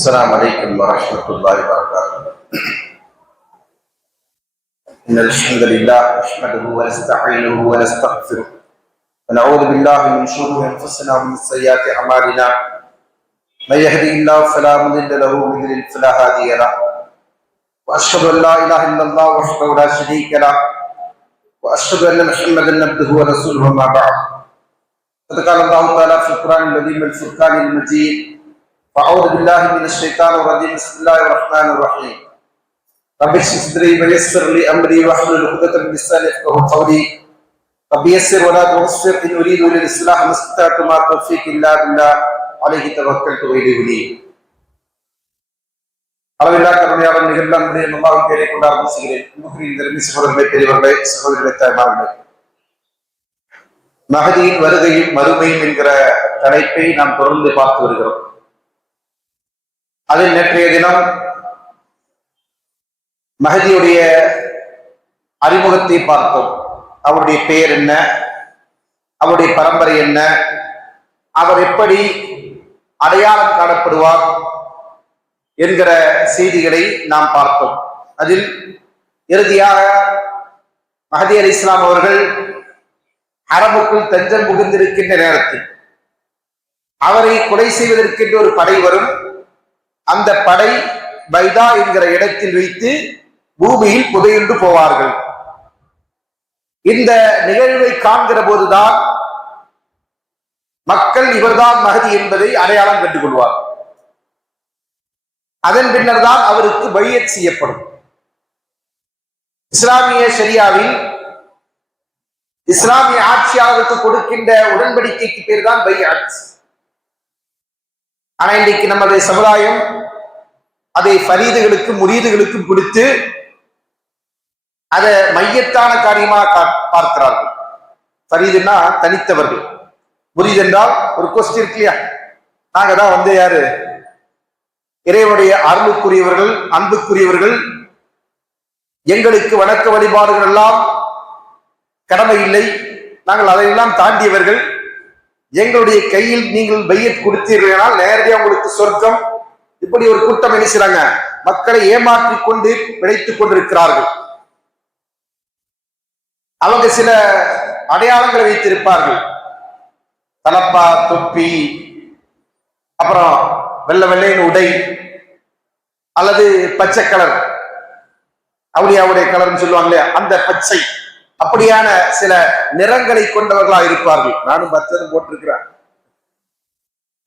السلام عليكم ورحمة الله وبركاته. إن الحمد لله نحمده ونستعينه ونستغفره ونعوذ بالله من شرور أنفسنا ومن سيئات أعمالنا. من يهده الله فلا مضل له ومن يضلل فلا هادي له. وأشهد أن لا إله إلا الله وحده لا شريك له وأشهد أن محمدا عبده ورسوله. أما بعد فقد قال الله تعالى في القرآن العظيم والفرقان المجيد: أعوذ بالله من الشيطان الرجيم. بسم الله الرحمن الرحيم. رب اشرح صدري ويسر لي أمري واحلل عقدة من لساني يفقهوا قولي. رب يسر ولا تعسر إن أريد إلا الإصلاح ما استطعت وما توفيقي إلا بالله عليه توكلت وإليه أنيب. அளவில்லா கருணையாளர் நிகழ்ந்தால் அல்லாஹ்வின் பெயரை கொண்டு ஆரம்பிக்கிறேன். இந்த சகோதரர்களே, பெரியவர்களே, சகோதரர்களே, தாய்மார்களே, மஹதியின் வருகையும் மறுமையும் என்கிற தலைப்பை நாம் தொடர்ந்து பார்த்து வருகிறோம். அதில் நேற்றைய தினம் மஹதியுடைய அறிமுகத்தை பார்த்தோம். அவருடைய பெயர் என்ன, அவருடைய பரம்பரை என்ன, அவர் எப்படி அடையாளம் காணப்படுவார் என்கிற செய்திகளை நாம் பார்த்தோம். அதில் இறுதியாக மஹதி அலைஹிஸ்ஸலாம் அவர்கள் ஹரமுக்குள் தஞ்சம் புகுந்திருக்கின்ற நேரத்தில் அவரை கொலை செய்வதற்கென்று ஒரு படை வரும். அந்த படை பைதா என்கிற இடத்தில் வைத்து பூமியில் புதையுண்டு போவார்கள். இந்த நிகழ்வை காண்கிற போதுதான் மக்கள் இவர்தான் மஹதி என்பதை அடையாளம் கண்டு கொள்வார். அதன் பின்னர் தான் அவருக்கு பையத் செய்யப்படும். இஸ்லாமிய ஷரியாவில் இஸ்லாமிய ஆட்சியாளருக்கு கொடுக்கின்ற உடன்படிக்கைக்கு பேர் தான் பையத். ஆனா இன்றைக்கு நமது சமுதாயம் அதை ஃபரீதுகளுக்கும் முரீதுகளுக்கும் கொடுத்து அதை மையத்தான காரியமாக பார்க்கிறார்கள். ஃபரீதுன்னா தனித்தவர்கள், முரீது என்றால் ஒரு கோஷ்டி இருக்கு இல்லையா, நாங்க தான் யாரு, இறைவனுடைய அருளுக்குரியவர்கள், அன்புக்குரியவர்கள், எங்களுக்கு வணக்க வழிபாடுகள் எல்லாம் கடமை இல்லை, நாங்கள் அதையெல்லாம் தாண்டியவர்கள், எங்களுடைய கையில் நீங்கள் பையத் கொடுத்தீர்களால் நேரடியாக உங்களுக்கு சொர்க்கம். இப்படி ஒரு கூட்டம் என்ன செய்றாங்க, மக்களை ஏமாற்றிக் கொண்டு பிழைத்துக் கொண்டிருக்கிறார்கள். அவங்க சில அடையாளங்களை வைத்திருப்பார்கள். தலப்பா, தொப்பி, அப்புறம் வெள்ளை வெள்ளையின் உடை, அல்லது பச்சை கலர், அவருடைய கலர்னு சொல்லுவாங்க இல்லையா, அந்த பச்சை, அப்படியான சில நிறங்களை கொண்டவர்களா இருப்பார்கள். நானும் பச்சை போட்டிருக்கிறேன்,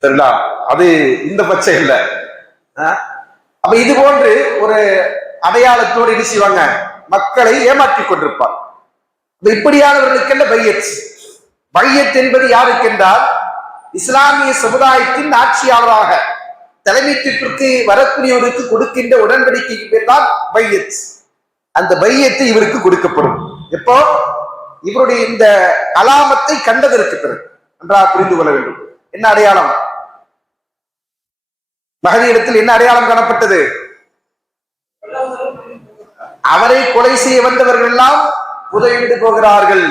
சரிங்களா? அது இந்த பச்சை இல்லை. அப்ப இது போன்று ஒரு அடையாளத்தோடு என்ன செய்வாங்க, மக்களை ஏமாற்றிக் கொண்டிருப்பார். இப்படியானவர்களுக்கெல்லாம் பையத். பையத் என்பது யாருக்கு என்றால், இஸ்லாமிய சமுதாயத்தின் ஆட்சியாளராக தலைமைத்துவத்திற்கு வரக்கூடியவருக்கு கொடுக்கின்ற உடன்படிக்கைக்கு பேர் தான் பையத். அந்த பையத்து இவருக்கு கொடுக்கப்படும். எப்போ? இவருடைய இந்த அலாமத்தை கண்டதற்கு பிறகு. நன்றாக புரிந்து கொள்ள வேண்டும். என்ன அடையாளம்? மஹதி இடத்தில் என்ன அடையாளம் காணப்பட்டது? அவரை கொலை செய்ய வந்தவர்கள் எல்லாம் புதையுண்டு போகிறார்கள்.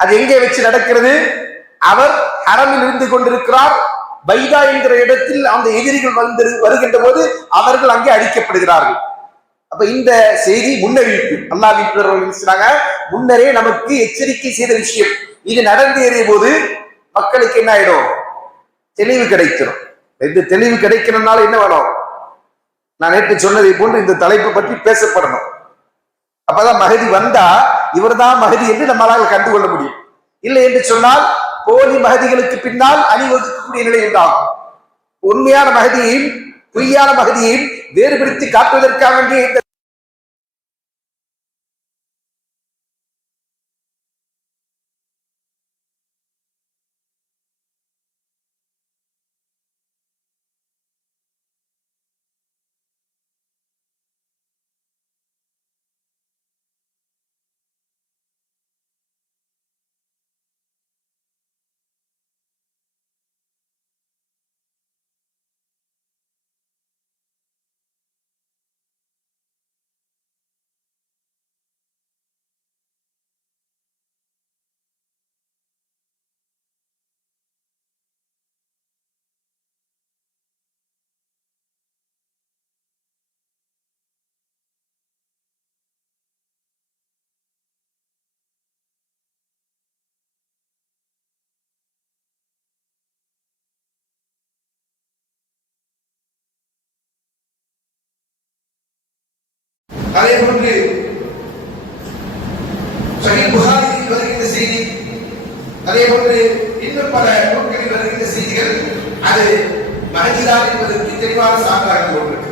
அது எங்கே வச்சு நடக்கிறது? அவர் ஹரமில் இருந்து கொண்டிருக்கிறார். பைதா என்கிற இடத்தில் அந்த எதிரிகள் வருகின்ற போது அவர்கள் அங்கே அழிக்கப்படுகிறார்கள். அப்ப இந்த செய்தி முன்னறிவிப்பு, அல்லாஹ் முன்னரே நமக்கு எச்சரிக்கை செய்த விஷயம். இது நடந்தேறிய போது மக்களுக்கு என்ன ஆயிடும்? தெளிவு கிடைச்சிடும். இந்த தெளிவு கிடைக்கணும்னால என்ன வேணும்? நான் நேற்று சொன்னதை போன்று இந்த தலைப்பை பற்றி பேசப்படணும். அப்பதான் மஹதி வந்தா இவர் தான் மஹதி என்று நம்மளால் கண்டுகொள்ள முடியும். இல்லை என்று சொன்னால் போலி மஹதிகளுக்கு பின்னால் அணிவகுக்கக்கூடிய நிலை உண்டாகும். உண்மையான மஹதியையும் பொய்யான மஹதியையும் வேறுபடுத்தி காட்டுவதற்காக வேண்டிய அதே போன்று சஹீஹ் புகாரியில் வருகின்ற செய்தி, அதே போன்று இன்னும் பல நூல்களில் வருகின்ற செய்திகள் அது மஹஜிதான் என்பதற்கு தெளிவான சான்றாக கொண்டிருக்கு.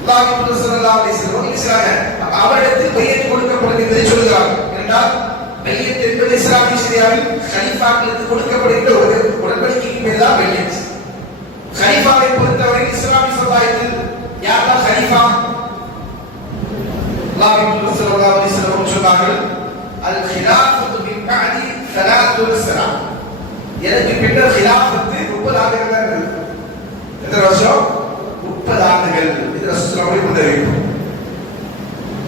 அல்லாஹ் ஸல்லல்லாஹு அலைஹி வஸல்லம் அவரிடத்தில் பையத் கொடுக்கப்படுகின்றதை சொல்கிறார். என்றால் பையத் என்பது இஸ்லாமிய ஷரியாவில் கலீஃபாக்களுக்கு கொடுக்கப்படுகின்ற ஒரு உடன்படிக்கைக்கு பேர் தான் பையத். கலீஃபாவை பொறுத்தவரை இஸ்லாமிய சமுதாயத்தில் யாரெல்லாம் கலீஃபா? அல்லாஹ் ஸல்லல்லாஹு அலைஹி வஸல்லம் சொன்னார்கள், அல் கிலாஃபத்து மின் பஅதி 30 சனா. எனக்கு பின்னர் கிலாஃபத்து 30 ஆண்டுகள் தான் இருக்கு. எத்தனை வருஷம்? 30 ஆண்டுகள். இது ரசூலுல்லாஹி முன்னறிவிப்பு.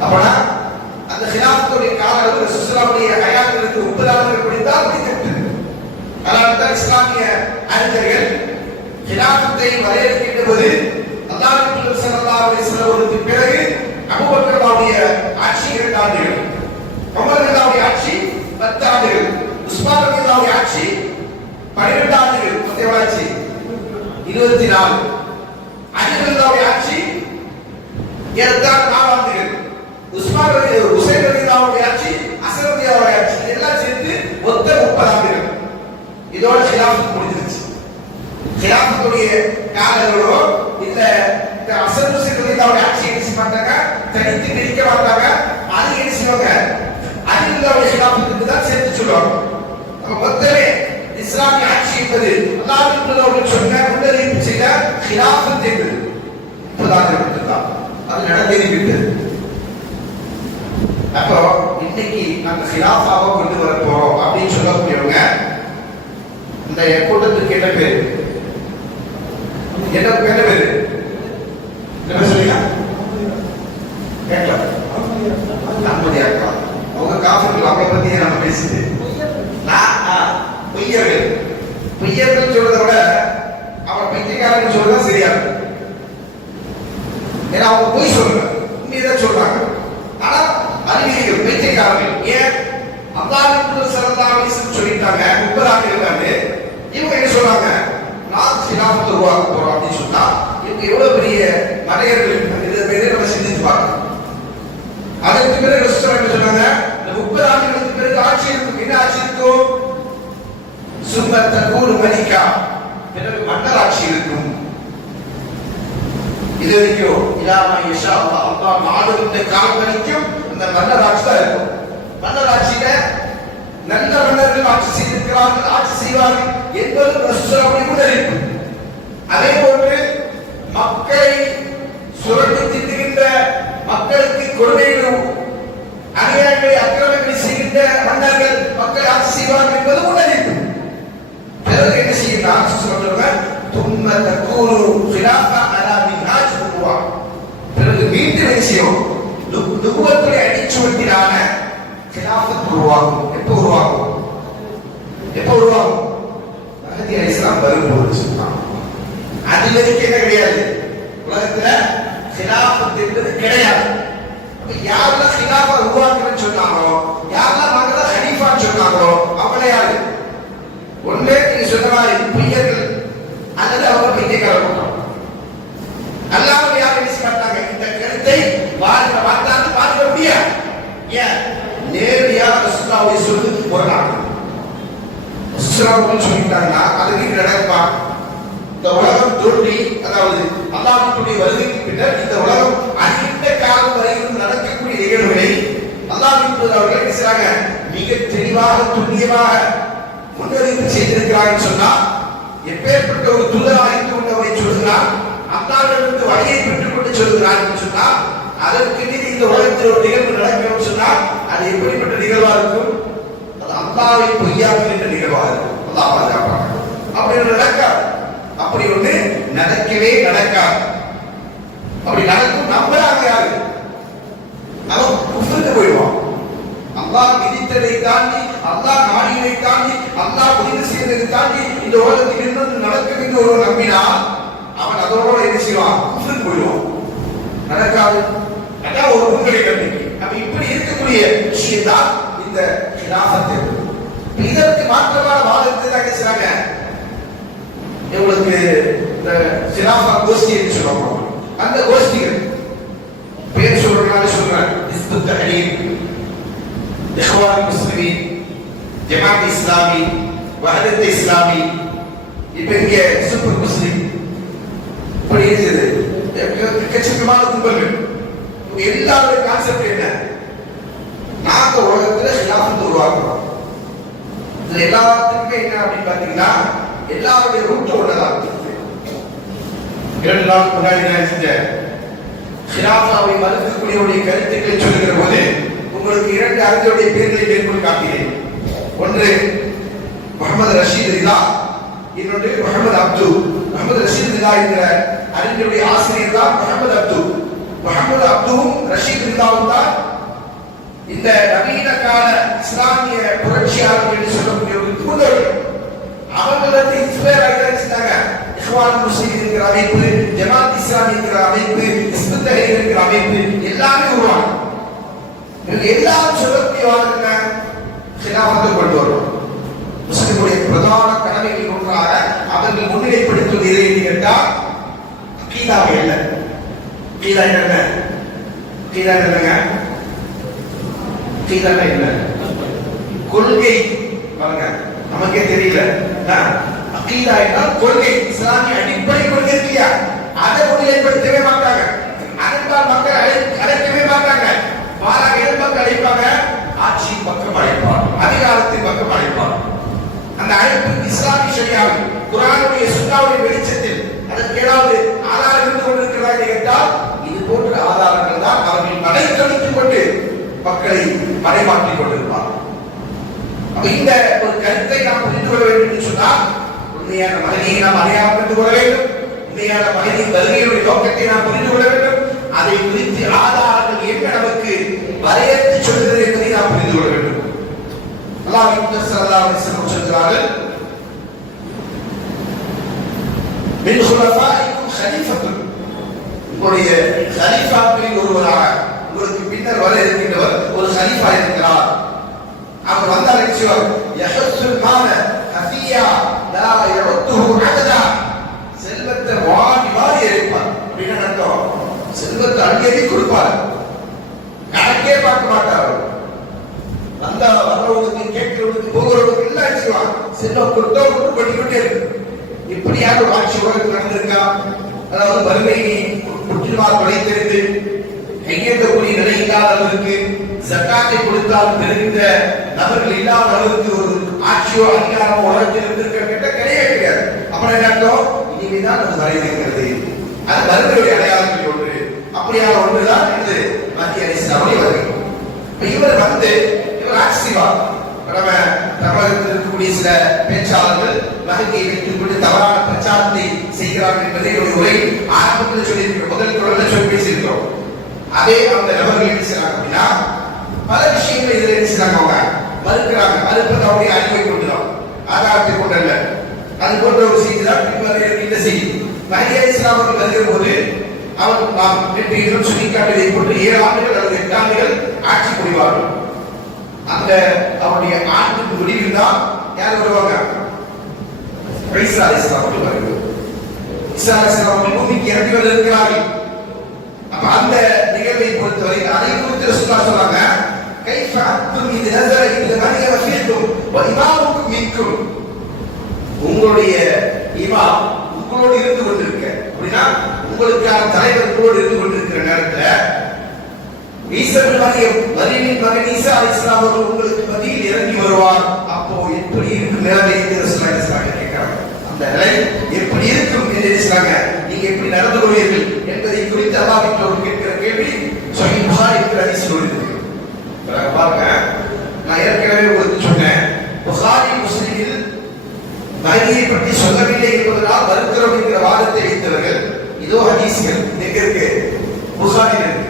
அப்பனா அந்த கிலாஃபத்துடைய கால அளவு ரசூலுல்லாஹி ஹயாத்திற்கு 30 ஆண்டுகள் முடிந்தால் முடிந்துவிட்டது. அதனால தான் இஸ்லாமிய அறிஞர்கள் கிலாஃபத்தை வரையறுக்கின்ற போது அல்லாஹ் ஸல்லல்லாஹு அலைஹி வஸல்லம் பிறகு அபூபக்கர் அவருடைய ஆட்சி 2 ஆண்டுகள், உமர் ரலியல்லாஹு ஆட்சி 10 ஆண்டுகள், உஸ்மான் ரலியல்லாஹு ஆட்சி 12 ஆண்டுகள், மொத்தம் ஆட்சி 24. அலி ரலியல்லாஹு ஆட்சி ஏறத்தாழ 4 ஆண்டுகள், உசைன் ரலியல்லாஹு ஆட்சி, ஹஸன் ரலியல்லாஹு ஆட்சி, எல்லாம் சேர்த்து மொத்தம் 30 ஆண்டுகள். இதோட கிலாஃபத் முடிஞ்சிருச்சு. கிலாஃபத்துடைய காலங்களோ இல்ல ஹஸன் ஹுசைன் ரலியல்லாஹு ஆட்சி என்ன பண்ணாங்க, தனித்து பிரிக்க மாட்டாங்க. அது என்ன செய்வாங்க, அலி ரலியல்லாஹு கிலாஃபத்துக்கு தான் சேர்த்து சொல்லுவாங்க. அப்ப மொத்தமே இஸ்லாமிய ஆட்சி என்பது அல்லாஹ் சொன்ன முன்னறிவிப்பு செய்த கிலாஃபத் என்பது 30 ஆண்டுகள் தான். அது நடந்தேறிவிட்டது. அப்போ இன்னைக்கு நாங்க கிலாஃபாவை கொண்டு வர போறோம் அப்படின்னு சொல்லக்கூடியவங்க இந்த கூட்டத்துக்கு என்ன பேரு? என்ன பேரு? என்ன சொல்லுங்க? கேட்கலாம். நம்மதியாக்கா அவங்க காஃபிர்கள், அவங்களை பத்தியே நம்ம பேசுது. பொய்யர்கள் பொய்யர்கள் சொல்றதை விட அவன் பைத்தியக்காரன் சொல்றதான் சரியா இருக்கும். ஏன்னா அவங்க பொய் சொல்றாங்க, உண்மையதான் சொல்றாங்க. ஆனா அறிவியல் பைத்தியக்காரர்கள். ஏன்? அல்லாஹ் ஸல்லல்லாஹு அலைஹி வஸல்லம் சொல்லிட்டாங்க 30 ஆண்டுகள் தானே. இவங்க என்ன சொல்றாங்க, நான் கிலாஃபத் உருவாக்க போறோம் அப்படின்னு சொன்னா இவங்க எவ்வளவு பெரிய மடையர்கள் நம்ம சிந்தித்து பார்க்கணும். அதற்கு பிறகு என்ன சொன்னாங்க, 30 ஆண்டுகளுக்கு பிறகு ஆட்சி இருக்கும். என்ன ஆட்சி இருக்கும்? சும்மத் தகூனு மலிகா, பிறகு மன்னர் ஆட்சி இருக்கும். இது வரைக்கும் இலாமா இன்ஷா அல்லாஹ் அல்லாஹ் நாடுகின்ற காலம் வரைக்கும் இந்த மன்னர் ஆட்சி தான் இருக்கும். மன்னர் ஆட்சியில நல்ல மன்னர்கள் ஆட்சி செய்திருக்கிறார்கள், ஆட்சி செய்வார்கள் என்பது ரசூலுல்லாஹி முன்னறிவிப்பு. அதே போன்று மக்களை சுரண்டி தின்னுகின்ற, மக்களுக்கு கொடுமைகளும் அநியாயங்களை அக்கிரமங்களை செய்கின்ற மன்னர்கள் மக்கள் ஆட்சி செய்வார்கள் என்பது முன்னறிவிப்பு. பிறகு என்ன செய்யலாம் சொல்றாங்க, தும்ம தகூனு கிலாஃபா அலா மின்ஹாஜ் நுபுவா. பிறகு மீண்டும் என்ன செய்யும், நுபுவத்துடைய அடிச்சுவட்டிலான கிலாஃபத் உருவாகும். எப்போ உருவாகும்? எப்போ உருவாகும்? மஹதி அலைஹிஸ்ஸலாம் வரும்போது சொன்னாங்க. அது வரைக்கும் என்ன கிடையாது, உலகத்துல கிலாஃபத் என்பது கிடையாது. அப்ப யாரெல்லாம் கிலாஃபா உருவாக்குறேன்னு சொன்னாங்களோ, யாரெல்லாம் மகள ஹனீஃபான்னு சொன்னாங்களோ அவங்கள யாரு? ஒண்ணே நீங்க சொன்ன மாதிரி பொய்யர்கள் அல்லது அவங்க பைத்தியக்காரர்கள். அல்லாஹ் யார் பேசி காட்டாங்க, இந்த கருத்தை பார்த்தாலும் பார்க்க முடியாது. ஏன்? நேரடியாக ரசூலுல்லாஹி சொல்லுக்கு போறாங்க. ரசூலுல்லாஹி சொல்லிட்டாங்கன்னா அதுக்கு நடப்பா. இந்த உலகம் தோன்றி, அதாவது அல்லாஹ்வுடைய வருகைக்கு பின்னர் இந்த உலகம் அகிட்ட காலம் வரையிலும் நடக்கக்கூடிய நிகழ்வுகளை அல்லாஹ் அவர்கள் பேசுறாங்க, மிக தெளிவாக துல்லியமாக முன்னறிவிப்பு செய்திருக்கிறார்கள். சொன்னா எப்பேற்பட்ட ஒரு தூதராக இருந்து கொண்டவரை சொல்கிறார், அல்லாஹ்விடமிருந்து வழியை பெற்றுக் கொண்டு சொல்கிறார் சொன்னா அதற்கு இந்த உலகத்தில் ஒரு நிகழ்வு நடக்கணும்னு சொன்னா அது எப்படிப்பட்ட நிகழ்வா இருக்கும்? அது அல்லாஹ்வை பொய்யாக்குகின்ற நிகழ்வா இருக்கும். அல்லாஹ் பாதுகாப்பாங்க. அப்படி ஒன்று நடக்காது. அப்படி ஒன்று நடக்கவே நடக்காது. அப்படி நடக்கும் நம்பராக யாரு? அவன் குஃப்ருக்கு போயிடுவான். அல்லாஹ் விதித்ததை தாண்டி, அல்லாஹ் நாடியதை தாண்டி, அல்லாஹ் முடிவு செய்ததை தாண்டி இந்த உலகத்தில் இருந்து நடக்கும் என்று ஒரு நம்பினால் அவன் அதோட என்ன செய்வான்? குஃப்ருக்கு போயிடுவான். நடக்காது. அதான் ஒரு உண்மை நம்பிக்கை. அப்ப இப்படி இருக்கக்கூடிய விஷயம் தான் இந்த கிலாஃபத். இதற்கு மாற்றமான வாதத்தை தான் என்ன செய்றாங்க, இவங்களுக்கு இந்த கிலாஃபா கோஷ்டி என்று சொல்லுவாங்க. அந்த கோஷ்டிகள் பேர் சொல்றாங்க, தஹ்ரீர், இஹ்வான் முஸ்லிமீன், ஜமாத் இஸ்லாமி, வஹதத் இஸ்லாமி, இப்ப இங்க சூப்பர் முஸ்லிம் இப்படி இருக்குது. எக்கச்சக்கமான கும்பல்கள். எல்லாருடைய கான்செப்ட் என்ன? நாங்க உலகத்துல ஹிலாஃபத் உருவாக்குறோம். இதுல எல்லாத்துக்குமே என்ன அப்படின்னு பாத்தீங்கன்னா எல்லாருடைய ரூட் ஒண்ணுதான். 2 நாள் முன்னாடி நான் செஞ்ச ஹிலாஃபாவை மறுக்கக்கூடியவருடைய கருத்துக்களை சொல்லுகிற போது உங்களுக்கு 2 அறிஞருடைய பேர்களை மேற்கொண்டு காட்டினேன். ஒன்று முகமது ரஷீத் ரிதா, இன்னொன்று முகமது அப்து. முகமது ரஷீத் ரிதா என்கிற அறிஞருடைய ஆசிரியர் தான் முகமது அப்து. முகமது அப்துவும் ரஷீத் ரிதாவும் தான் இந்த நவீன கால இஸ்லாமிய புரட்சியாளர்கள் என்று சொல்லக்கூடிய ஒரு தூதர்கள். அவர்களுக்கு இன்ஸ்பயர் ஆகிட்டாங்க. இஹ்வான் முஸ்லிமீன் என்கிற அமைப்பு, ஜமாத் இஸ்லாமி என்கிற அமைப்பு, ஹிஸ்புத் தஹ்ரீர் என்கிற அமைப்பு எல்லாமே உருவானது. இவங்க எல்லாரும் சொல்லக்கூடியவாங்க ஹிலாஃபத்தை கொண்டு வரும். முஸ்லிமுடைய பிரதான கடமைகள் ஒன்றாக அவர்கள் முன்னிலைப்படுத்துவது எது என்று கேட்டால் அகீதாவே இல்லை. அகீதா என்னங்க? அகீதா என்னங்க? அகீதா என்ன? கொள்கை. பாருங்க, நமக்கே தெரியல. அகீதா என்றால் கொள்கை, இஸ்லாமிய அடிப்படை கொள்கை இல்லையா? அதை முன்னிலைப்படுத்தவே மாட்டாங்க. அதனால் மக்கள் அழைக்கவே மாட்டாங்க. மாறாக எதன் பக்கம் அழைப்பாங்க? ஆட்சியின் பக்கம் அழைப்பார், அதிகாரத்தின் பக்கம் அழைப்பார். அந்த அழைப்பு இஸ்லாமிய ஷரியாவில் குர்ஆனுடைய சுன்னாவுடைய வெளிச்சத்தில் அதற்கு ஏதாவது ஆதாரம் இருந்து கொண்டிருக்கிறதா என்று கேட்டால் இது போன்ற ஆதாரங்கள் தான் அவர்கள் மடைக்கணித்துக் கொண்டு மக்களை மறைமாற்றிக் கொண்டிருப்பார். இந்த ஒரு கருத்தை நாம் புரிந்து கொள்ள வேண்டும் என்று சொன்னால் உண்மையான மனிதனை நாம் அடையாளம் கண்டு கொள்ள வேண்டும். உண்மையான மனிதனின் வருகையுடைய நோக்கத்தை நாம் புரிந்து கொள்ள வேண்டும். அதை குறித்து ஆதாரங்கள் என்ன நமக்கு வரையறுத்து சொல்கிறது என்பதை நாம் புரிந்து கொள்ள வேண்டும். அல்லாஹ்வின் தூதர் ஸல்லல்லாஹு அலைஹி வஸல்லம் சொல்கிறார்கள், மின் ஹுலஃபாயிக்கும் ஹலீஃபத்துன், உங்களுடைய ஹலீஃபாக்களில் ஒருவராக உங்களுக்கு பின்னர் வர இருக்கின்றவர் ஒரு ஹலீஃபா இருக்கிறார். அவர் வந்தால் நிச்சயம் யஹஸ்ஸுல் மால ஹஃபியா லா யஉத்துஹு அததா, செல்வத்தை வாரி வாரி இறைப்பார். அப்படின்னா அர்த்தம் செல்வத்தை அள்ளி கொடுப்பார், கணக்கே பார்க்க மாட்டார். வந்தா வர்றவங்களுக்கு, கேட்கிறவங்களுக்கு, போகிறவங்களுக்கு எல்லாம் செய்வாங்க. செல்வம் கொடுத்தோ கொண்டு பண்ணிக்கிட்டே இருக்கு. இப்படியாக ஒரு ஆட்சி உலகத்தில் நடந்திருக்கா? அதாவது வறுமையை முற்றிலுமாக படைத்தெறிந்து கையேற்றக்கூடிய நிலை இல்லாதவருக்கு, ஜக்காத்தை கொடுத்தால் பெறுகின்ற நபர்கள் இல்லாதவருக்கு ஒரு ஆட்சியோ அதிகாரமோ உலகத்தில் இருந்திருக்க கேட்டால் கிடையவே கிடையாது. அப்புறம் என்ன அர்த்தம்? இனிமேதான் அது வரைந்திருக்கிறது. அது வறுமையுடைய அடையாளங்கள் ஒன்று. அப்படியான ஒன்றுதான் இது மத்திய இஸ்லாமிய வருகை. இவர் வந்து ஆட்சிவார். நம்ம தமிழகத்தில் இருக்கக்கூடிய சில பேச்சாளர்கள் மகிழ்ச்சியை வைத்துக் கொண்டு தவறான பிரச்சாரத்தை செய்கிறார்கள் என்பதை உரை ஆரம்பத்தில் சொல்லியிருக்கிறோம். முதல் தொடர்ந்து சொல்லி பேசியிருக்கிறோம். அதே அந்த நபர்கள் என்ன செய்யறாங்க அப்படின்னா பல விஷயங்கள் இதில் என்ன செய்யறாங்க, அவங்க மறுக்கிறாங்க. மறுப்பது அவருடைய அறிவை கொண்டுதான், ஆதாரத்தை கொண்டல்ல. அது போன்ற ஒரு செய்தி தான் பின்வரும் இந்த செய்தி. மஹ்தி இஸ்லாம் அவர்கள் வருகிற போது அவர் நாம் நேற்று சுட்டிக்காட்டியதை போன்று 7 ஆண்டுகள் அல்லது 8 ஆண்டுகள் ஆட்சி புரிவார்கள். அந்த அவருடைய ஆண்டுக்கு முடிவில் தான் யார் வருவாங்க? ஈசா அலைஹிஸ்ஸலாம் வருவார்கள். ஈசா அலைஹிஸ்ஸலாம் அவர்கள் பூமிக்கு இறங்கி வந்திருக்கிறார்கள். அப்ப அந்த நிகழ்வை பொறுத்தவரை அதை குறித்து ரசூலுல்லாஹ் சொல்றாங்க, கைஃப அன்தும் இது நஸர இந்த மனித ஃபீக்கும் வ இமாமுக்கும் மின்கும், உங்களுடைய இமாம் உங்களோடு இருந்து கொண்டிருக்க, அப்படின்னா உங்களுக்கான தலைவர் உங்களோடு இருந்து கொண்டிருக்கிற நேரத்துல ஈசாவின் மரியமின் மகன் ஈசா அலைஹிஸ்ஸலாம் அவர்கள் உங்களுக்கு மத்தியில் இறங்கி வருவார். அப்போ எப்படி இருக்கும் நிலைமை என்று ரசூலுல்லாஹ் கேட்கிறாங்க. அந்த நிலை எப்படி இருக்கும் என்று சொல்றாங்க. நீங்க எப்படி நடந்து கொள்வீர்கள் என்பதை குறித்து அல்லாஹ்விடம் கேட்கிற கேள்வி சஹீஹ் புகாரி என்ற ஹதீஸில் உள்ளது. பாருங்க, நான் ஏற்கனவே உங்களுக்கு சொன்னேன், புகாரி முஸ்லிமில் மஹ்தியை பற்றி சொல்லவில்லை என்பதனால் மறுக்கிறோம் என்கிற வாதத்தை வைத்தவர்கள் இதோ ஹதீஸ்கள் எங்க இருக்கு? புகாரில் இருக்கு.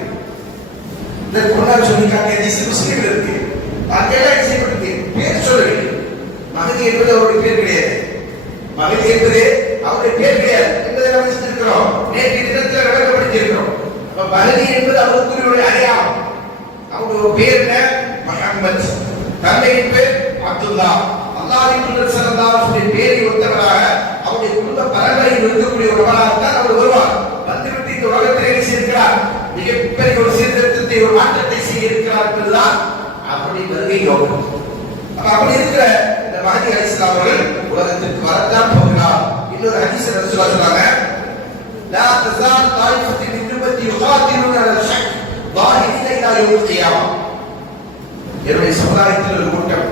இந்த குர்ஆன் சொல்லி காட்டிய ஹதீஸ் முஸ்லிமில் இருக்கு. அதெல்லாம் செய்யப்பட்டிருக்கு. பேர் சொல்லவில்லை. மஹ்தி என்பது அவருடைய பேர் கிடையாது. மஹ்தி என்பது அவருடைய பேர் கிடையாது என்பதை நாம் செஞ்சிருக்கிறோம். நேற்று தினத்தில் விளக்கப்படுத்தியிருக்கிறோம். அப்ப மஹ்தி என்பது அவருக்குரிய அடையாளம். அவருடைய பேர் என்ன? முஹம்மத். தந்தையின் பேர் அப்துல்லா. அல்லாஹ்வின் தூதர் ஸல்லல்லாஹு அலைஹி வஸல்லம் பேரை ஒத்தவராக அவருடைய குடும்ப பரம்பரையில் இருக்கக்கூடிய ஒரு நபராகத்தான் அவர் வருவார். வந்துவிட்டு இந்த உலகத்திலே இருக்கிறார். மிகப்பெரிய ஒரு சீர்திருத்தத்தை, ஒரு மாற்றத்தை செய்ய இருக்கிறார். அப்படி இருக்கிற இந்த மஹதி அலைஹிஸ்ஸலாம் அவர்கள் உலகத்திற்கு வரத்தான் போகிறார். இன்னொரு ஹதீஸ் ரசூலுல்லாஹ் சொல்றாங்க, லா தஸால் தாயிஃபத்து மின் உம்மத்தி யுகாத்திலுன அலல் ஹக் ظاهرين இலா யௌமில் கியாமா. என்னுடைய சமுதாயத்தில் ஒரு கூட்டம்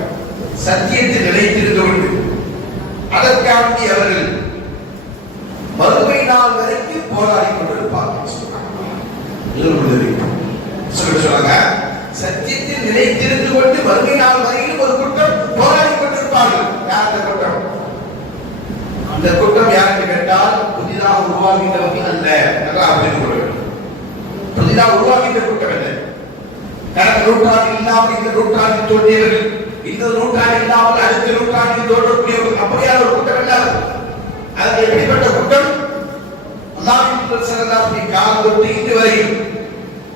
சத்தியத்தில் நிலைத்திருந்து கொண்டு அதற்காண்டி அவர்கள் மறுமை நாள் வரைக்கும் போராடி கொண்டிருப்பார்கள். சொல்றாங்க, சத்தியத்தில் நிலைத்திருந்து கொண்டு மறுமை நாள் வரையிலும் ஒரு கூட்டம் போராடி கொண்டிருப்பார்கள். யார் அந்த கூட்டம்? அந்த கூட்டம் யாருக்கு கேட்டால் புதிதாக உருவாகின்றவர்கள் அல்ல. நல்லா புரிந்து கொள்ள வேண்டும். புதிதாக உருவாகின்ற கூட்டம் அல்ல. கடந்த நூற்றாண்டு இல்லாமல் இந்த நூற்றாண்டில் தோன்றியவர்கள், இந்த நூற்றாண்டு இல்லாமல் அடுத்த நூற்றாண்டில் தோன்றக்கூடியவர்கள், அப்படியான ஒரு கூட்டம் அல்ல. அது எப்படிப்பட்ட கூட்டம்? அல்லாஹ்வின் தூதர் ஸல்லல்லாஹு அலைஹி வஸல்லம் காலம் தொட்டு இன்று வரையும்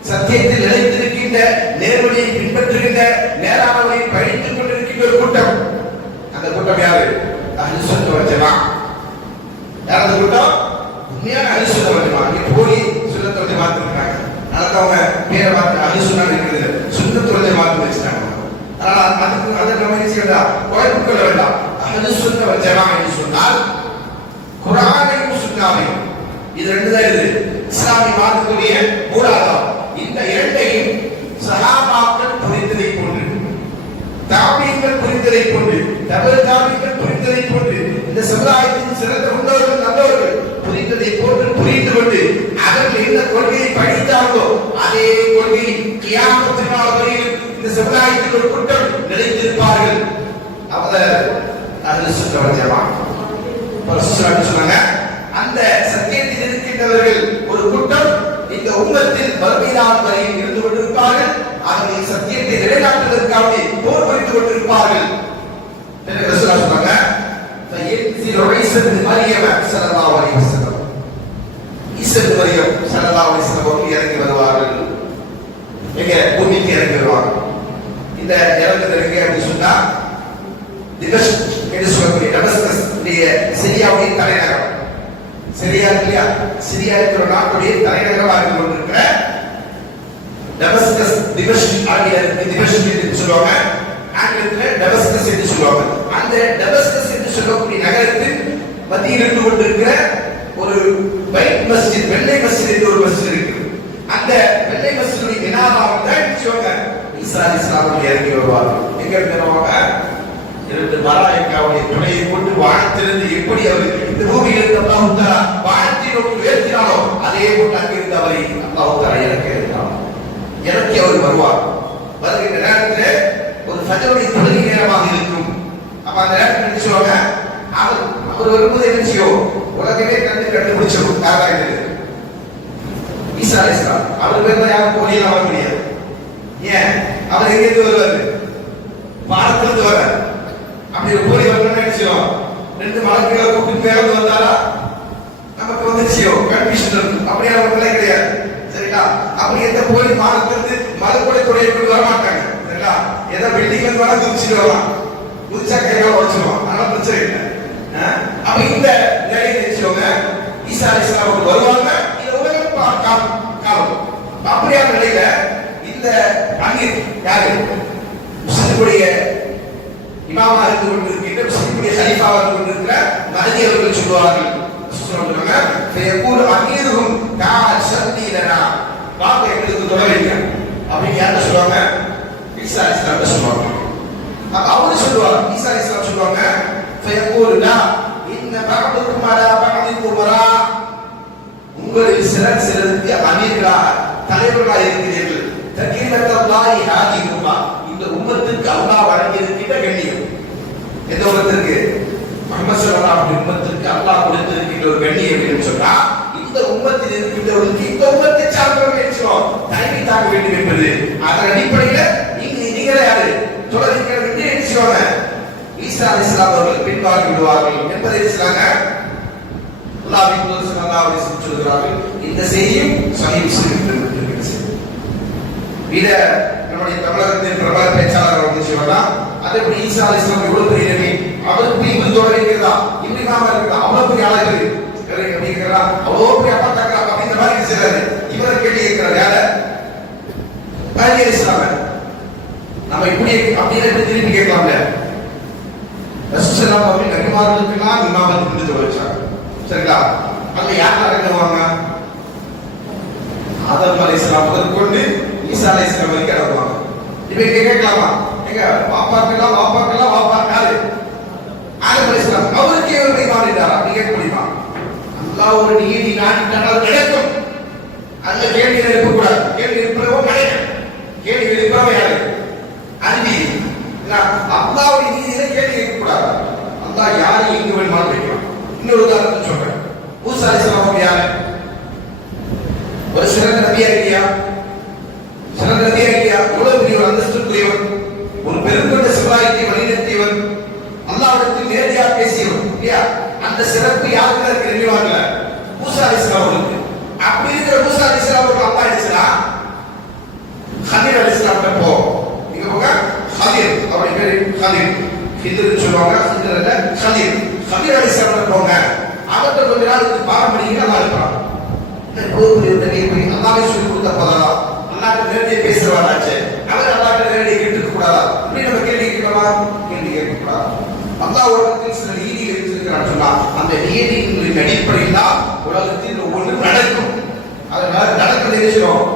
சத்தியத்தில் நிலைத்திருக்கின்ற, நேர்வழியை பின்பற்றுகின்ற, நேரானவரை பயணித்துக் கொண்டிருக்கின்ற ஒரு கூட்டம். அந்த கூட்டம் யாரு? அஹ்லுஸ் சுன்னah வல் ஜமாஅ. யார் அந்த கூட்டம்? உண்மையான அஹ்லுஸ் சுன்னah வல் ஜமாஅ. இங்க போய் சுன்னத் வல் ஜமாஅத் இருக்காங்க. அதனால அவங்க பேரை பார்த்து அஹ்லுஸ் சுன்னah இருக்குது, சுன்னத் வல் ஜமாஅத் வச்சுட்டாங்க. அதனால அதுக்கு அதை நம்ம என்ன செய்ய வேண்டாம், குழப்பிக் கொள்ள வேண்டாம். அஹ்லுஸ் சுன்னah வல் ஜமாஅ என்று சொன்னால் குர்ஆனையும் சுன்னாவையும், இது ரெண்டு தான் இது இஸ்லாமிய மார்க்கத்துடைய மூலாதாரம். இந்த இரண்டையும் சஹாபாக்கள் புரிந்ததை போன்று, தாபீன்கள் புரிந்ததை போன்று, தபு தாபீன்கள் புரிந்ததை போன்று, இந்த சமுதாயத்தின் சிறந்த முன்னோர்கள் நல்லவர்கள் புரிந்ததை போன்று புரிந்து கொண்டு அவர்கள் என்ன கொள்கையை படித்தார்களோ அதே கொள்கையை கியாமத் நாள் வரையில் இந்த சமுதாயத்தில் ஒரு கூட்டம் நிலைத்திருப்பார்கள். அவர் அஹ்லுஸ் சுன்னah வல் ஜமாஅ. ரசூலுல்லாஹ் சொன்னாங்க, அந்த சத்தியத்தில் இருக்கின்றவர்கள் ஒரு கூட்டம் இந்த உம்மத்தில் மறுமை நாள் வரை இருந்து கொண்டிருப்பார்கள். அவர்கள் சத்தியத்தை நிலைநாட்டுவதற்காக போர் புரிந்து கொண்டிருப்பார்கள். ரசூலுல்லாஹ் சொன்னாங்க, ஃபயன்ஸில் ஈஸா இப்னு மரியம் ஸல்லல்லாஹு அலைஹி வஸல்லம். ஈஸா இப்னு மரியம் ஸல்லல்லாஹு அலைஹி வஸல்லம் அவர்கள் இறங்கி வருவார்கள். எங்க பூமிக்கு இறங்கி வருவார்கள். இந்த இறங்குதற்கு அப்படி சொன்னா திமஷ்க் என்று சொல்லக்கூடிய டமஸ்கஸ் சிரியாவுடைய தலைநகரம். சிரியா இல்லையா? சிரியா இருக்கிற நாட்டுடைய தலைநகரமாக இருந்து கொண்டிருக்கிற டமஸ்கஸ், திமஷ்க் ஆங்கிலத்தில் திமஷ்க் என்று சொல்லுவாங்க, ஆங்கிலத்தில் டமஸ்கஸ் என்று சொல்லுவாங்க. அந்த டமஸ்கஸ் என்று சொல்லக்கூடிய நகரத்தில் மத்தியில் இருந்து கொண்டிருக்கிற ஒரு வைட் மஸ்ஜித், வெள்ளை மஸ்ஜித் என்று ஒரு மஸ்ஜித் இருக்கு. அந்த வெள்ளை மஸ்ஜிதுடைய மினாராவில் தான் சொல்லுவாங்க ஈசா அலைஹிஸ்ஸலாம் அவர்கள் இறங்கி வருவார்கள். எங்க இருக்கிறவங்க இரண்டு மலாயிக்காவுடைய துணையை கொண்டு வானத்திலிருந்து எப்படி அவர் இந்த பூமியில் இருந்து அல்லாஹ் தஆலா வானத்தை நோக்கி உயர்த்தினாரோ அதே போன்று அங்கிருந்து அவரை அல்லாஹ் தஆலா இறக்கி அவர் வருவார். வருகின்ற நேரத்தில் ஒரு ஃபஜ்ருடைய தொழுகை நேரமாக இருக்கும். அப்ப அந்த நேரத்தில் என்ன சொல்லுவாங்க, அவர் வரும்போது என்ன செய்யும், உலகமே கண்டுபிடிச்சிடும் யாரா இது ஈசா அலைஹிஸ்ஸலாம். அவர் பேர் தான் யாரும் போலியெல்லாம் வர முடியாது. ஏன்? அவர் எங்கிருந்து வருவாரு? பாரத்திலிருந்து வர்றார். அப்படி ஒரு போலி வரணும்னு நினைச்சோம், ரெண்டு மலக்குகளை கூப்பிட்டு பேருந்து வந்தாரா நமக்கு வந்து செய்யும் கன்ஃபியூஷன் இருக்கும். அப்படியே அவங்களே கிடையாது. சரிங்களா? அப்படி எந்த போலி மானத்திலிருந்து மலக்குடைய துறையை கொண்டு வர மாட்டாங்க. சரிங்களா? ஏதோ பில்டிங் வந்து வேணா குதிச்சுட்டு வரலாம், குதிச்சா கையால வச்சிருவோம், அதனால பிரச்சனை இல்லை. அப்ப இந்த நிலையை நினைச்சவங்க ஈசா அலைஹிஸ்ஸலாம் அவர்கள் வருவாங்க. இது உலகம் காலம். அப்படியான நிலையில இந்த அமீர் யாரு, முஸ்லிம்களுடைய இமாமாக இருந்து கொண்டிருக்கின்ற, முஸ்லிம்களுடைய ஹலீஃபாவாக இருந்து கொண்டிருக்கிற மஹதி அவர்கள் சொல்லுவார்கள், சொல்றாங்க ஃபயகூல் அமீருஹும் தஆல ஸல்லி லனா, வாங்க எங்களுக்கு தொழுகைங்க அப்படி யார் சொல்லுவாங்க? ஈசா அலைஹிஸ்ஸலாம் சொல்லுவாங்க. அவரு சொல்லுவார், ஈசா அலைஹிஸ்ஸலாம் சொல்லுவாங்க, ஃபயகூல் லா இன்ன பஅதுக்கும் அலா பஅதின் உமரா, உங்களில் சிலர் சிலருக்கு அமீர்களாக தலைவர்களாக இருக்கிறீர்கள். தகீரத்துல்லாஹி ஹாதிஹி உம்மா, இந்த உம்மத்துக்கு அல்லாஹ் வழங்கி இருக்கின்ற கண்ணியம். எந்த உம்மத்துக்கு? முஹம்மது ஸல்லல்லாஹு அலைஹி உம்மத்துக்கு அல்லாஹ் கொடுத்திருக்கின்ற ஒரு கண்ணியம் என்று சொன்னா, இந்த உம்மத்தில் இருக்கின்றவர்களுக்கு இந்த உம்மத்தை சார்ந்தவர்கள் என்று சொல்லுவோம், தலைமை தாங்க வேண்டும் என்பது. அதன் அடிப்படையில் நீங்களே யாரு தொடர்கிறது என்று என்ன செய்வாங்க, ஈசா அலைஹிஸ்ஸலாம் அவர்கள் பின்வாங்கி விடுவார்கள் என்பதை சொன்னாங்க. அல்லாஹ்வின் தூதர் ஸல்லல்லாஹு அலைஹி வஸல்லம் சொல்கிறார்கள். இந்த செய்தியும் சஹீஹ் முஸ்லிமில் இருக்கிறது. இத நம்முடைய தமிழகத்தின் பிரபல பேச்சாளர் வந்து சொல்லலாம், அதே போல ஈசா அலைஹிஸ்ஸலாம் எவ்வளவு பெரிய நபி, அவருக்கு இவர் தொடர்கிறதா, இவருக்காம இருக்கிறதா, அவ்வளவு பெரிய ஆளு அப்படிங்கிறா, அவ்வளவு பெரிய அப்பா தாக்கா அப்படின்ற மாதிரி செய்யறாரு. இவரை கேள்வி கேட்கிறார் யார? மஹதி அலைஹிஸ்ஸலாம். நம்ம இப்படி அப்படியே திருப்பி கேட்கலாம்ல, ரசூலுல்லாஹி அவர்கள் நபிமார்களுக்கெல்லாம் இமாமத் இருந்து வச்சாங்க. சரிங்களா? அங்க யார் இறங்குவாங்க? ஆதம் அலைஹிஸ்ஸலாம் முதற்கொண்டு ஈசா அலைஹிஸ்ஸலாம் வரைக்கும் இறங்குவாங்க. இப்ப கேட்கலாமா? எங்க வாப்பாக்கெல்லாம் வாப்பா யாரு? ஆதம் அலைஹிஸ்ஸலாம். அவருக்கு இவருடைய மாறிட்டாரா? நீங்க கேட்க முடியுமா? அல்லாஹ் ஒரு நீதி நாட்டினால் அது நடக்கும். அதுல கேள்வி எழுப்பக்கூடாது. கேள்வி எழுப்புறவோ கிடையாது. கேள்வி எழுப்புறவோ யாரு? அந்தி. அல்லாஹ்வுடைய நீதியில கேள்வி எழுப்பக்கூடாது. அல்லாஹ் யாரை எங்கு வேணுமாலும் வைக்கலாம். இன்னொரு உதாரணத்தை சொல்றேன். மூசா அலைஹிஸ்ஸலாம் யாரு? ஒரு சிறந்த நபியா இல்லையா? சிறந்த நபியா இல்லையா? எவ்வளவு பெரிய ஒரு அந்தஸ்துக்குரியவர், ஒரு பெருங்கொண்ட சமுதாயத்தை வழிநடத்தியவர், அல்லாஹ்விடத்தில் நேரடியாக பேசியவர் இல்லையா? அந்த சிறப்பு யாருக்கு இருக்கு தெரியுமாங்க? மூசா அலைஹிஸ்ஸலாம் அவர்களுக்கு. அப்படி இருக்கிற மூசா அலைஹிஸ்ஸலாம் அவர்கள் அல்லாஹ் அலைஹிஸ்ஸலாம் ஹதீர் அலைஹிஸ்ஸலாம் போ. இங்க போங்க. ஹதீர் அவருடைய பேர் ஹதீர். ஹிதர் சொல்வாங்க. ஹிதர் அல்ல ஹதீர். ஹதீர் அலைஹிஸ்ஸலாம் போங்க. அவர்கிட்ட கொஞ்ச நாள் பாடம் படிக்க நல்லா இருப்பாங்க. அல்லாஹ்வே சொல்லி கொடுத்த பதா அல்லாஹ்ட்ட நேரடியாக பேசுறவராச்சு. அவர் அல்லாஹ்ட்ட நேரடியாக கேட்டுக்க கூடாதா? இப்படி நம்ம கேள்வி கேட்கலாமா? கேள்வி கேட்க கூடாது. அல்லாஹ் உலகத்தில் சில நீதிகள் வச்சிருக்கிறான்னு சொன்னா அந்த நீதிகளின் அடிப்படையில் தான் உலகத்தில் ஒவ்வொன்று நடக்கும். அதனால நடக்கிறது என்ன செய்யணும்?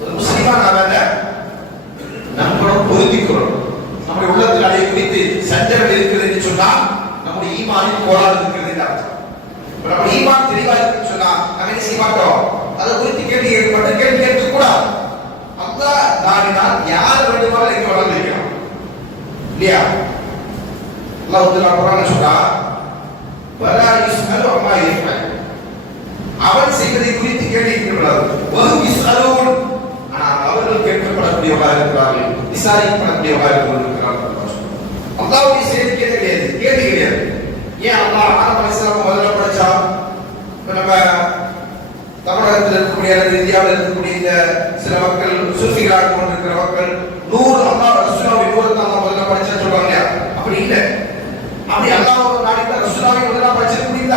ஒரு முஸ்லிமா நாம நம்மளும் பொருந்திக்கிறோம். நம்முடைய உள்ளத்தில் அதை குறித்து சஞ்சலம் இருக்கிறது என்று சொன்னா நம்முடைய ஈமானின் கோளாறு இருக்கிறது என்று அர்த்தம். நம்ம ஈமான் தெளிவா இருக்குன்னு சொன்னா நம்ம என்ன செய்ய மாட்டோம்? அதை குறித்து கேள்வி கேட்க கேள்வி கேட்க கூடாது. அல்லாஹ் நாடினால் யார் வேண்டுமானாலும் எங்க வளர்ந்து வைக்கலாம் இல்லையா? அல்லாஹ் குர்ஆன்ல சொல்றா வலா யுஸ்அலு அம்மா யஃஅல். அவன் செய்வதை குறித்து கேள்வி கேட்கக்கூடாது. வஹும் யுஸ்அலூன். ஆனால் அவர்கள் கேட்கப்படக்கூடியவர்களாக இருக்கிறார்கள், விசாரிக்கப்படக்கூடியவர்களாக இருக்கிறார்கள். அல்லாஹ்வுடைய செய்தி கிடையாது, கேள்வி கிடையாது. ஏன் அல்லாஹ் ஆதம் அலைஹிஸ்ஸலாம் முதல்ல படைச்சா? நம்ம தமிழகத்தில் இருக்கக்கூடிய அல்லது இந்தியாவில் இருக்கக்கூடிய இந்த சில மக்கள் சூஃபிகளாக கொண்டிருக்கிற மக்கள் 100 அல்லாஹ் ரசூலுல்லாஹி நூறத்தான் முதல்ல படைச்சா சொல்றாங்க. அப்படி இல்லை. அப்படி அல்லாஹ் நாடிட்ட ரசூலுல்லாஹி முதல்ல படைச்சிருக்க முடியல.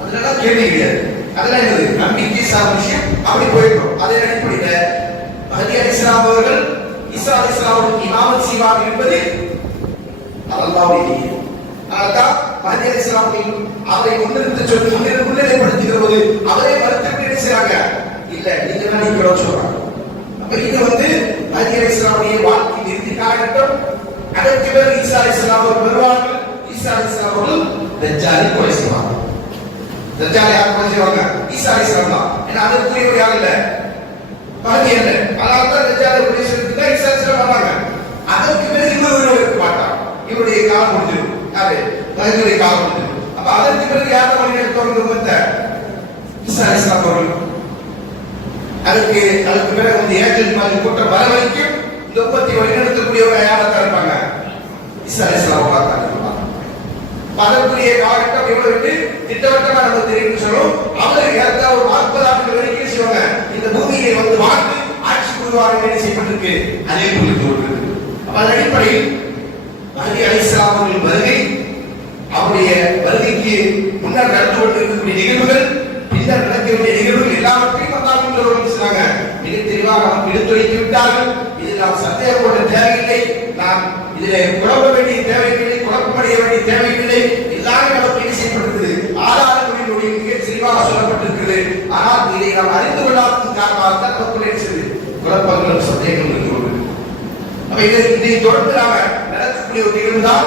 அதனால கேள்வி கிடையாது. அதெல்லாம் என்னது? நம்பிக்கை சார்ந்த விஷயம். அப்படி போயிடும். அதே அடிப்படையில் மஹதி அலைஹிஸ்ஸலாம் அவர்கள் ஈசா அலைஹிஸ்ஸலாம் அவர்களுக்கு இமாமத் செய்வார்கள் என்பது அல்லாஹ்வுடைய நீதி. அதனால்தான் மஹதி அலைஹிஸ்ஸலாம் அவரை முன்னிலைப்படுத்துகிற போது அவரை மறுத்து என்ன செய்றாங்க? இல்ல நீங்க தான் நீங்க சொல்றாங்க. அப்ப இது மஹதி அலைஹிஸ்ஸலாமுடைய வாழ்க்கையின் இறுதி காலகட்டம். அதற்கு பிறகு ஈசா அலைஹிஸ்ஸலாம் அவர்கள் வருவார்கள். ஈசா அலைஹிஸ்ஸலாம் அவர்கள் தஜ்ஜாலை கொலை செய்வாங்க. தஜ்ஜாலை யார் கொலை செய்வாங்க? ஈசா அலைஹிஸ்ஸலாம் தான். ஏன்னா அதற்குரியவர் யாரும் இல்ல, மஹதி அல்ல. அதனால தான் தஜ்ஜாலை கொலை செய்யறதுக்கு தான் ஈசா அலைஹிஸ்ஸலாம் வந்தாங்க. அதற்கு பிறகு இவர் இருக்க மாட்டார். இவருடைய காலம் முடிஞ்சிடும். யாரு? மஹதியுடைய காலம் முடிஞ்சிடும். அப்ப அதற்கு பிறகு யாரை வழிநடத்துவாங்க? ஈசா அலைஹிஸ்ஸலாம் அவர்கள். அதுக்கு பிறகு ஏஜென்ட் மாதிரி கூட்டம் வர வரைக்கும் இந்த உம்மத்தை வழிநடத்தக்கூடியவங்க யாராக இருப்பாங்க? ஈசா அலைஹிஸ்ஸலாம் பார்த்தாங்க. அதற்குரிய காலகட்டம் எவ்வளவு திட்டவட்டமா நம்ம தெரியும் சொல்லும். அவருக்கு ஏற்ற ஒரு 40 ஆண்டுகள் வரைக்கும் செய்வாங்க. இந்த பூமியை வாழ்ந்து ஆட்சி புரிவார்கள் என்று செய்யப்பட்டிருக்கு. அதே புரிந்து கொண்டிருக்கு. அதன் அடிப்படையில் மஹதி அலைஹிஸ்ஸலாம் அவர்கள் வருகை, அவருடைய வருகைக்கு முன்னர் நடந்து கொண்டிருக்கக்கூடிய நிகழ்வுகள், பின்னர் நடக்க வேண்டிய நிகழ்வுகள் எல்லாவற்றையும் அல்லாஹ் சொன்னாங்க. மிக தெளிவாக நமக்கு எடுத்துரைத்து விட்டார்கள். இதில் நாம் சந்தேகப்பட தேவையில்லை. நாம் இதில் குழப்ப வேண்டிய தேவையில்லை, குழப்பமடைய வேண்டிய தேவையில்லை. எல்லாரும் நமக்கு என்ன செய்யப்பட்டிருக்கிறது? ஆதாரங்களினுடைய மிக தெளிவாக சொல்லப்பட்டிருக்கிறது. ஆனால் இதை நாம் அறிந்து கொள்ளாததன் காரணமாக தான் நமக்குள்ளே குழப்பங்களும் சந்தேகங்களும் இருக்கிறது. அப்ப இதை தொடர்ந்து நாம நடக்கக்கூடிய ஒரு நிகழ்வு தான்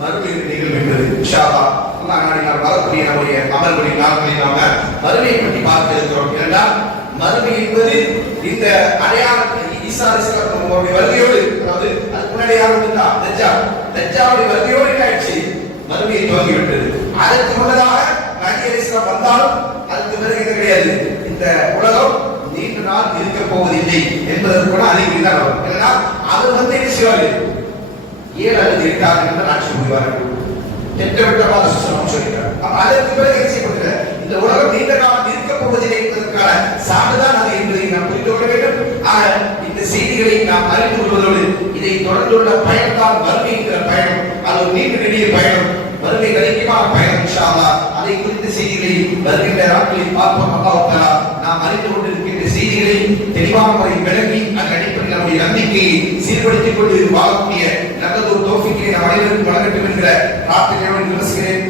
மறுமை நிகழ்வு என்பது. இன்ஷா அல்லாஹ் நாங்கள் வரக்கூடிய நம்முடைய அமர்வுகளின் நாட்களில் நாம மறுமையை பற்றி பார்க்க இருக்கிறோம். ஏனென்றால் மறுமை என்பது இந்த அடையாளத்தை ஈசா அலைஹிஸ்ஸலாம் வருகையோடு, அதாவது அதுக்கு முன்னாடி யாரும் இருந்தா தஜ்ஜாலுடைய வருகையோடு ஆயிடுச்சு, மறுமையை துவங்கிவிட்டது. அதற்கு முன்னதாக மஹதி அலைஹிஸ்ஸலாம் வந்தாலும் அதுக்கு பிறகு என்ன கிடையாது? இந்த உலகம் நீண்ட நாள் இருக்க போவதில்லை என்பதற்கு கூட அறிகுறி தான் வரும். ஏன்னா அவர் என்ன செய்வாரு? 7 அல்லது 8 ஆண்டுகள் ஆட்சி புரிவார்கள். திட்டமிட்டமாக சொல்லிட்டார். அதற்கு பிறகு என்ன செய்யப்படுகிற இந்த உலகம் நீண்ட காலம் இருக்க போவதில்லை என்பதற்கான சான்றுதான் அது என்பதை நாம் புரிந்து கொள்ள வேண்டும். ஆக இந்த செய்திகளை நாம் அறிந்து கொள்வதோடு இதை தொடர்ந்துள்ள பயணம்தான் மறுமை என்கிற பயணம். அது ஒரு நீண்ட நெடிய பயணம், மறுமை கணிக்கமான பயணம். இன்ஷா அல்லாஹ் அதை குறித்த செய்திகளை வருகின்ற நாட்களில் பார்ப்போம். அல்லாஹ் தஆலா நாம் அறிந்து கொண்டிருக்கின்ற செய்திகளை தெளிவான முறையில் விளங்கி அந்த அடிப்படையில் நம்முடைய நம்பிக்கையை சீர்படுத்திக் கொண்டு வாழக்கூடிய நல்லதொரு தௌஃபீக்கை நாம் அனைவருக்கும் வழங்கட்டும் என்கிற பிரார்த்தனையோடு நிவசிக்கிறேன்.